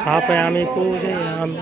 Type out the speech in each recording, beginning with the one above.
स्थापयामि पूजयामि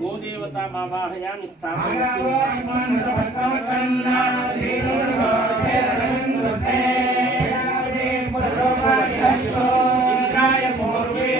गोदेवतामावाहयामि इंद्राय पूर्वे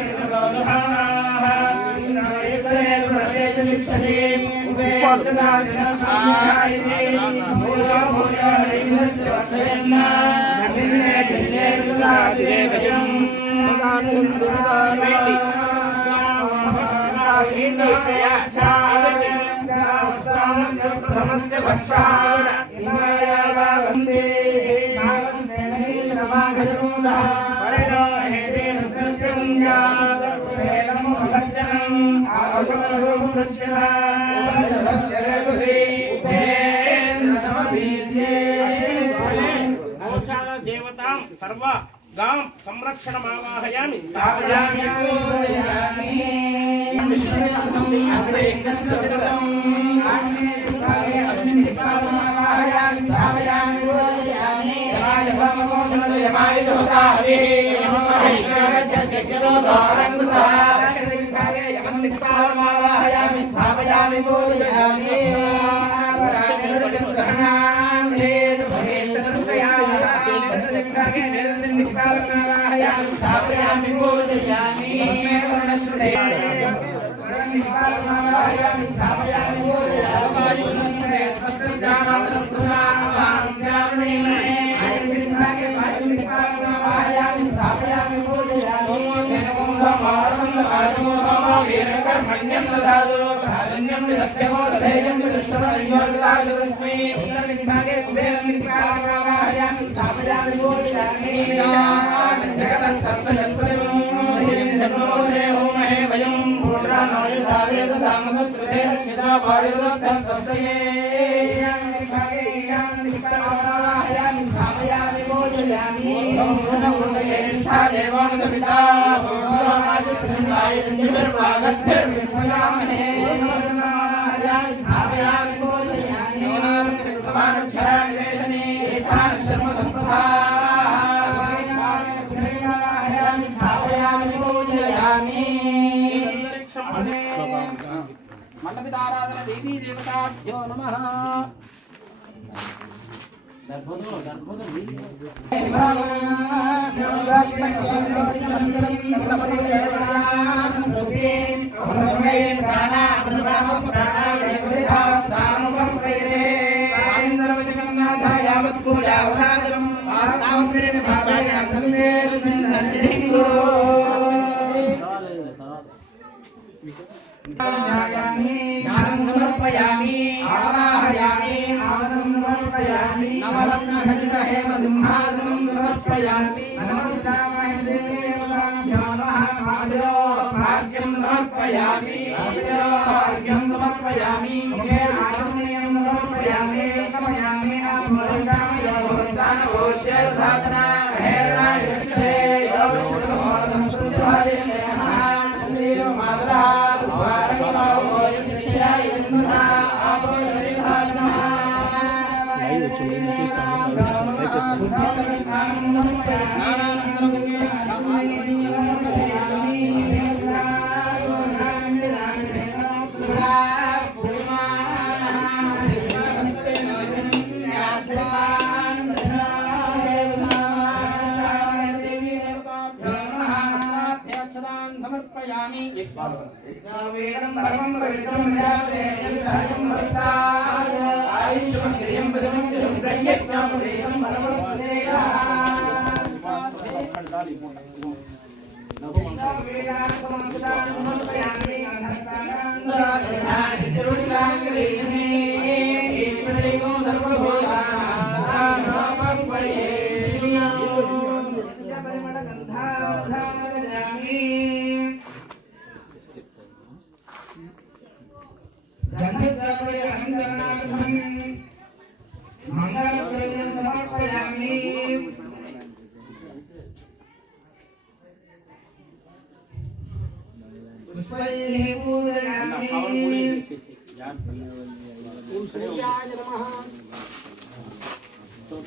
देवता सर्व गां संरक्षणमावाहयामि। మండపితారాధన దేవీ దేవతాభ్యో నమః.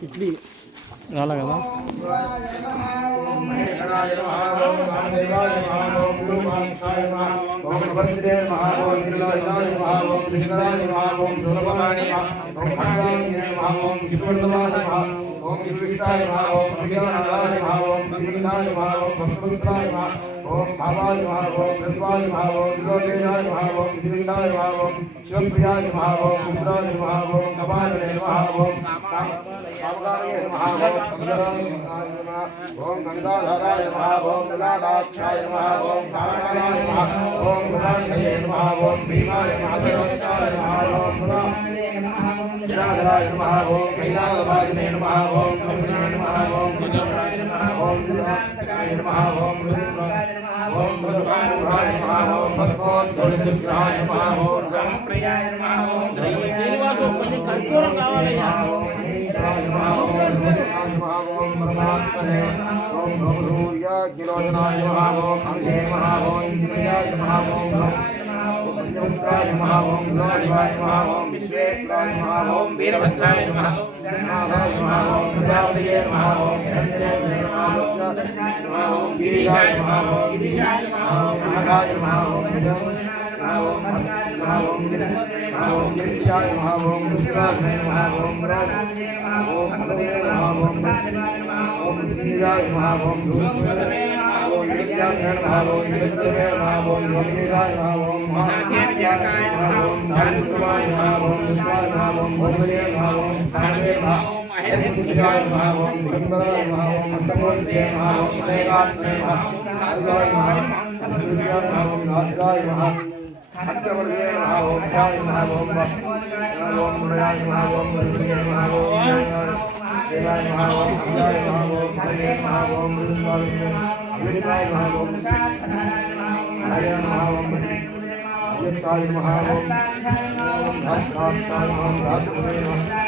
ఇడ్లీ రాలా కదా ओम विष्टाय नमः ओम विज्ञानाय नमः ओम विज्ञानाय नमः ओम भक्तवत्सलाय नमः ओम भावाय नमः ओम कृपाय नमः ओम विरोधेयाय नमः ओम विद्याय नमः ओम शिवप्रियाय नमः ओम रुद्राय नमः ओम कपालाय नमः ओम कामकाराय नमः ओम गंगाधराय नमः ओम गंगाधाक्षाय नमः ओम कामकाराय नमः ओम भवाय नमः ओम भीमाय नमः सरोजाय नमः ओम जनार्दनाय नमः ओम कैलासवासिने नमः ओम कपिलाय नमः ओम गंगाय नमः ओम दुर्गाय नमः ओम रुद्राय नमः ओम भद्राय नमः ओम भगवद्गुरुदेवाय नमः ओम रामप्रियाय नमः ओम दैवसेवासो కొంచెం కర్పూరం కావాలయ్యా ఓం ईश्वराय नमः ओम परमात्मने ओम भवरूया किलोचनाय नमः ओम अंगे नमः ओम इंद्रियाय नमः ओम पंचभद्राय नमः ओम गौरवाय नमः ओम विश्वेश्वराय नमः ओम वीरभद्राय नमः ओम जगन्नाथाय नमः ओम प्रजापतये नमः ओम हिरण्यदेवाय नमः ओम दर्शनाय नमः ओम गिरिशाय नमः ओम गिरिशाय नमः ओम नागाय नमः ओम ओम ओम गिरिजाय नमः ओम गिरिजाय नमः ओम राजाय नमः ओम भगवते नमः ओम ओम गिरिजाय नमः ओम गिरिजाय नमः ओम गिरिजाय नमः ओम गिरिजाय नमः ओम महादेवाय नमः ओम जानकीवाय नमः ओम गिरिजाय नमः ओम भगवते नमः ओम स्थाने नमः ओम गिरिजाय नमः ओम दिगंबराय नमः ओम अष्टमूर्तये नमः ओम अनेकात्मने नमः ओम साधुवाय नमः ओम गिरिजाय नमः ओम नाथाय नमः अष्टवर्गे नमः ओम ध्याय नमः ओम ओम मुराय नमः ओम गुरुदेव नमः ओम देवाय नमः ओम अमराय नमः ओम हरे नमः ओम अमृताय नमः ओम हरे नमः ओम अमृताय नमः ओम धात्ताय नमः ओम धात्ताय नमः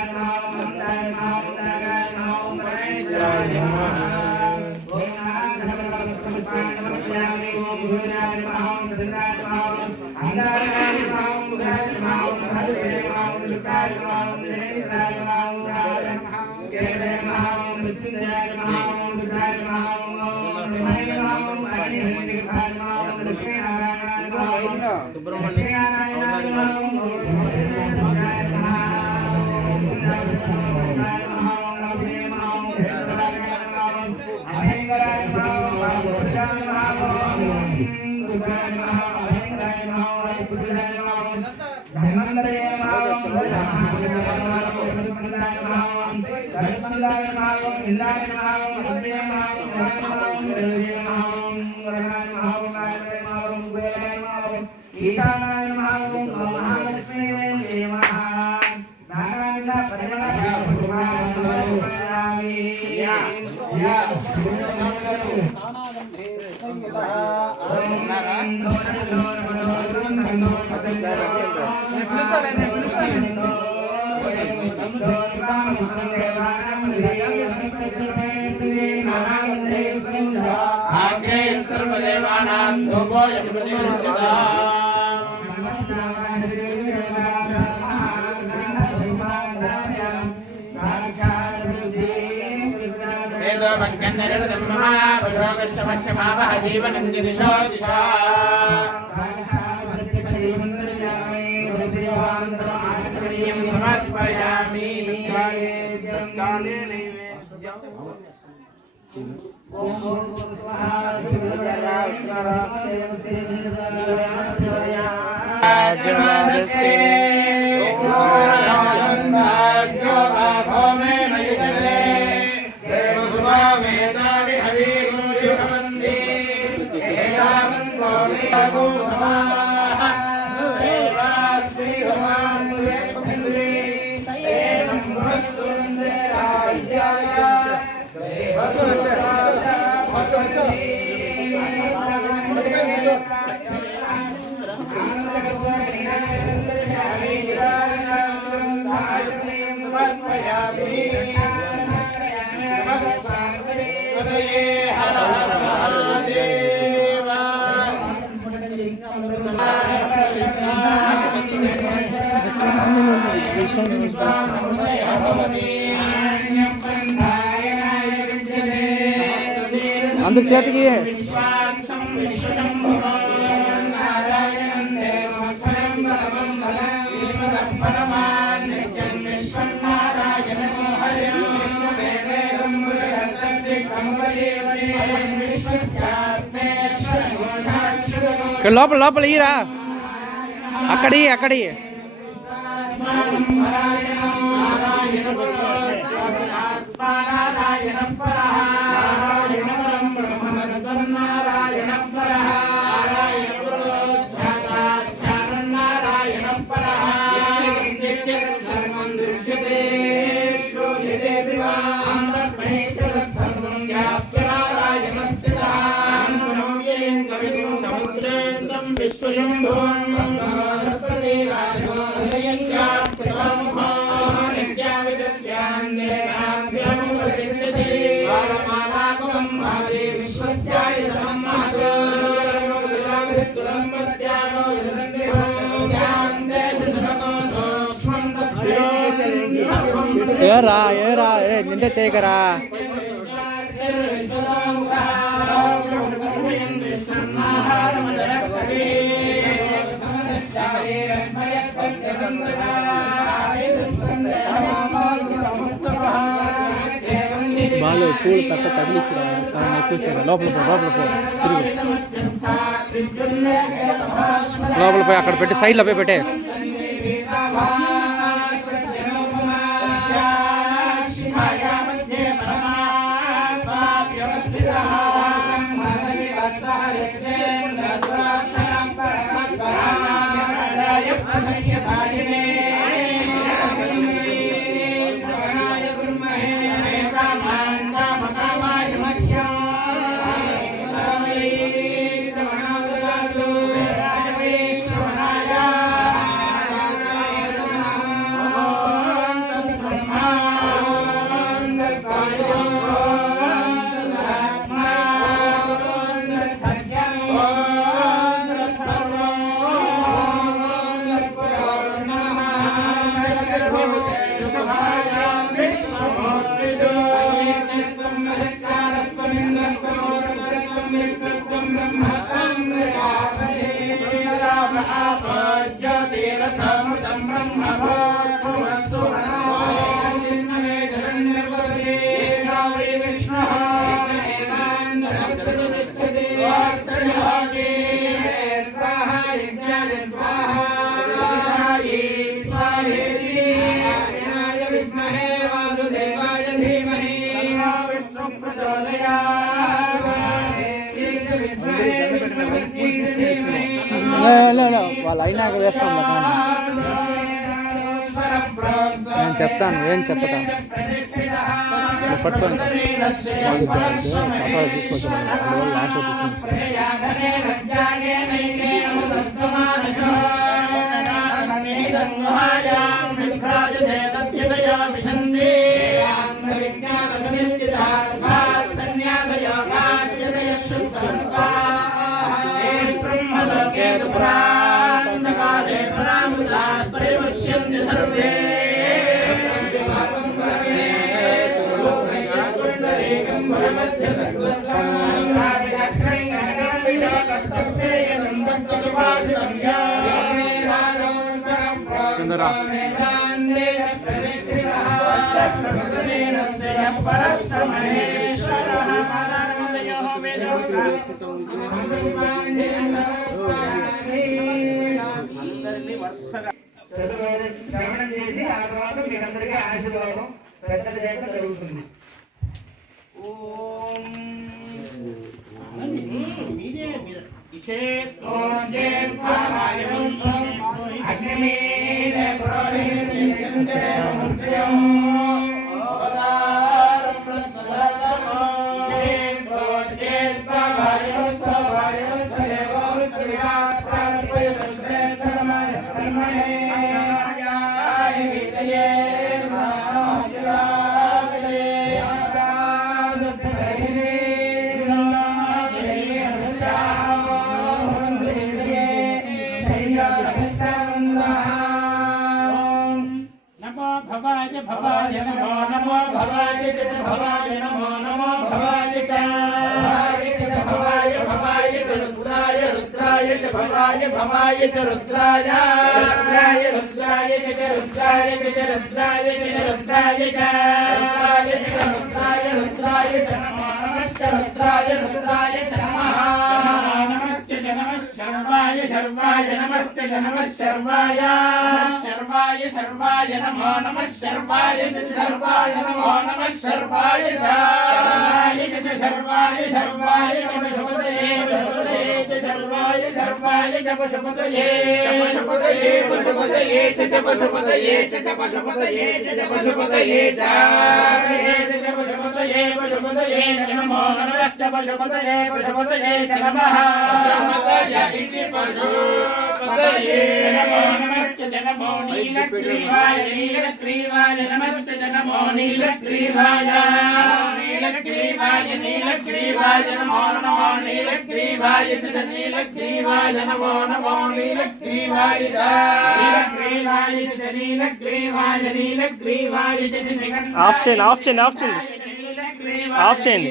అందరి చేతికి లోపల లోపల ఇరా అక్కడి అక్కడి विश्वस्य ఏరా నిండే చేయకరా. బాలు పూలు కట్ట తగిలిస్తురా, చాలా ఎక్కువ చేయరా. లోపల పో తిరుగు, లోపల పోయి అక్కడ పెట్టి సైడ్లో పోయి పెట్టే. వాళ్ళు అయినాక వేస్తాం. నేను చెప్తాను, ఏం చెప్పతా పట్టుకోండి. తీసుకొచ్చాను లాస్ట్ శ్రవణం చేసి ఆ తర్వాత మీకందరికీ ఆశీర్వాదం పెద్దలు చేయడం జరుగుతుంది. भवाय नमो नमो भवाय च भवाय नमो नमो भवाय च भवाय भवाय च रुद्राय रुद्राय च भवाय भवाय च रुद्राय रुद्राय रुद्राय च रुद्राय च रुद्राय च रुद्राय च रुद्राय रुद्राय च नमो नमः रुद्राय रुद्राय च नमः शर्वाय शर्वाय नमस्ते नमः शर्वाय शर्वाय शर्वाय नमो नमः शर्वाय शर्वाय नमो नमः शर्वाय शर्वाय शर्वाय शर्वाय पशुपतये शर्वाय शर्वाय पशुपतये पशुपतये पशुपतये पशुपतये पशुपतये पशुपतये पशुपतये पशुपतये नमो नमः पशुपतये पशुपतये नमः इति पशुपतये नमो नमस्ते नमो नीलग्रीवाय नीलग्रीवाय नमस्ते नमो नीलग्रीवाय नीलग्रीवाय नीलग्रीवाय नमो नमो नीलग्रीवाय च नीलग्रीवाय नमो नमो नीलग्रीवाय च नीलग्रीवाय च नीलग्रीवाय नीलग्रीवाय च ఆఫ్ చేయండి ఆఫ్ చేయండి ఆఫ్ చేయండి ఆఫ్ చేయండి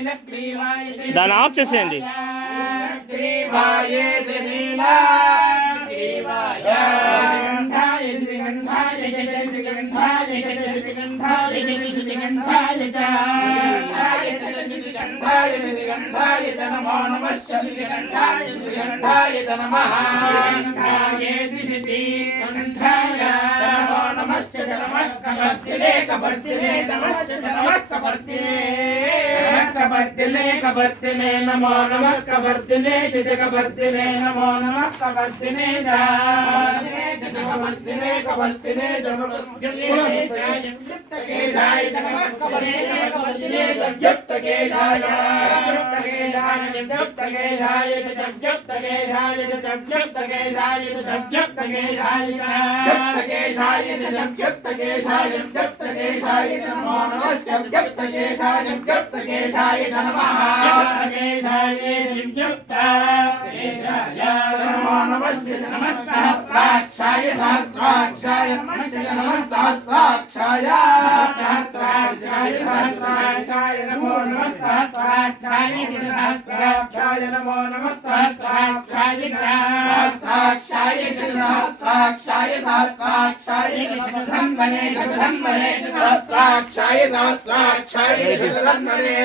దాన్ని ఆఫ్ చేసేయండి नीलग्रीवाय च नीलग्रीवाय गंधाय च गंधाय च गंधाय च गंधाय च गंधाय च नमो नमः गंधाय च नमः गंधाय दिशति गंधाय नमो नमः नमः कबर्तिने कबर्तिने नमः नमः कबर्तिने कबर्तिने कबर्तिने नमो नमः कबर्तिने च कबर्तिने नमो नमः कबर्तिने कबर्तिने कबर्तिने केशाय नमः कबर्तिने कबर्तिने केशाय केशाय केशाय केशाय नमो नमः केशाय केशाय नमः केशाय नमो नमः नमः सहस्राक्षाय सहस्राक्षाय नमः सहस्राक्षाय सहस्राक्षाय सहस्राक्षाय नमो नमः सहस्राक्षाय सहस्राक्षाय नमो नमः सहस्राक्षाय सहस्राक्षाय सहस्राक्षाय सहस्राक्षाय धन्वने धन्वने सहस्राक्षाय सहस्राक्षाय धन्वने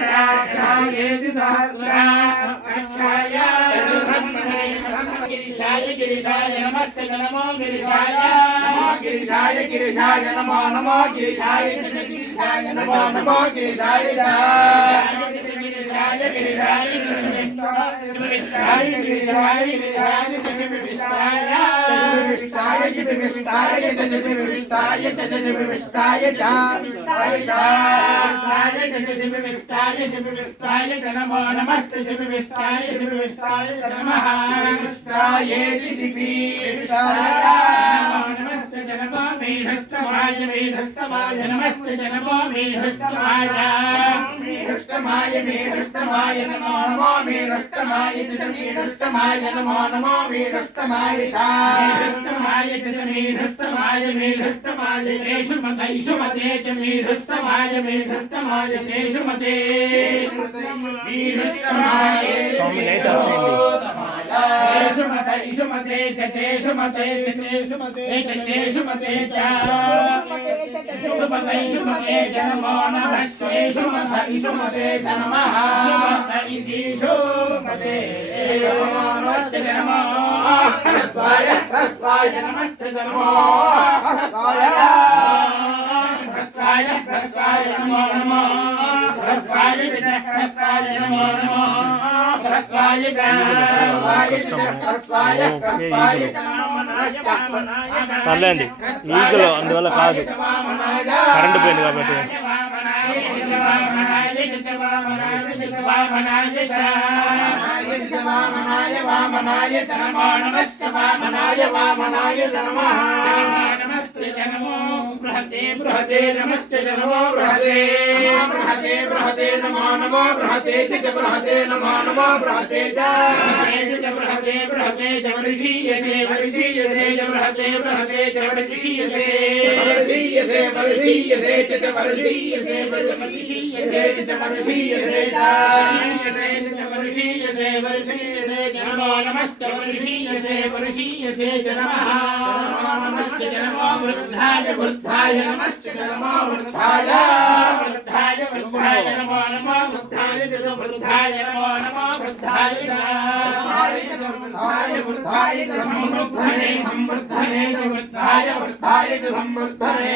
सहस्राक्षाय सहस्राक्षाय धन्वने गिरिशाय गिरिशाय नमस्ते नमो गिरिशाय गिरिशाय गिरिशाय नमो नमो गिरिशाय गिरिशाय नमो नमो गिरिशाय गिरिशाय गिरिशाय गिरिशाय गिरिशाय नमो नमस्ते नमः नमस्ते नमो मेढस्तमाय मेढस्तमाय नमस्ते नमो मेढस्तमाय मेढस्तमाय मेढस्तमाय नमो नमो मेढस्तमाय च मेढस्तमाय नमो नमो मेढस्तमाय च मेढस्तमाय च मेढस्तमाय मेढस्तमाय तेषु मतैषु मते च मेढस्तमाय मेढस्तमाय तेषु मते मेढस्तमाय तेषु मते च तेषु मते तेषु मते तेषु मते च तेषु मते च नमो नमः तेषु मते च नमः तेषु मते नमो नमः ह्रस्वाय ह्रस्वाय नमस्ते नमो ह्रस्वाय ह्रस्वाय ह्रस्वाय नमो नमः ह्रस्वाय ह्रस्वाय नमो नमः ह्रस्वाय ह्रस्वाय ह्रस्वाय పర్లేండి ఈగలో అందువల్ల కాదు కరెంటు పోయింది కాబట్టి वामनाय नमो नमश्च वामनाय वामनाय नमः नमस्ते नमो बृहते बृहते नमस्ते नमो बृहते बृहते बृहते नमो नमो बृहते च बृहते नमो नमो बृहते च बृहते बृहते च वर्षीयसे वर्षीयसे च बृहते बृहते च वर्षीयसे वर्षीयसे वर्षीयसे च वर्षीयसे वर्षीयसे च वर्षीयसे च वर्षीयसे वर्षीयसे नमो नमस्ते वर्षीयसे वर्षीयसे च नमः नमस्ते नमो वृद्धाय वृद्धाय नमस्ते नमो वृद्धाय वृद्धाय वृद्धाय नमो नमो वृद्धाय च वृद्धाय नमो नमो वृद्धाय च वृद्धाय च समृद्धने समृद्धने च वृद्धाय वृद्धाय च समृद्धने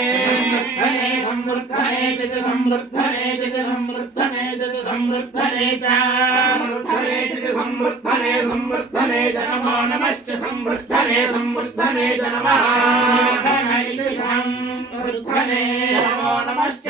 समृद्धने च समृद्धने च समृद्धने च समृद्धने च समृद्धने समृद्धने च नमो नमश्च समृद्धने समृद्धने च नमः समृद्धने नमो नमश्च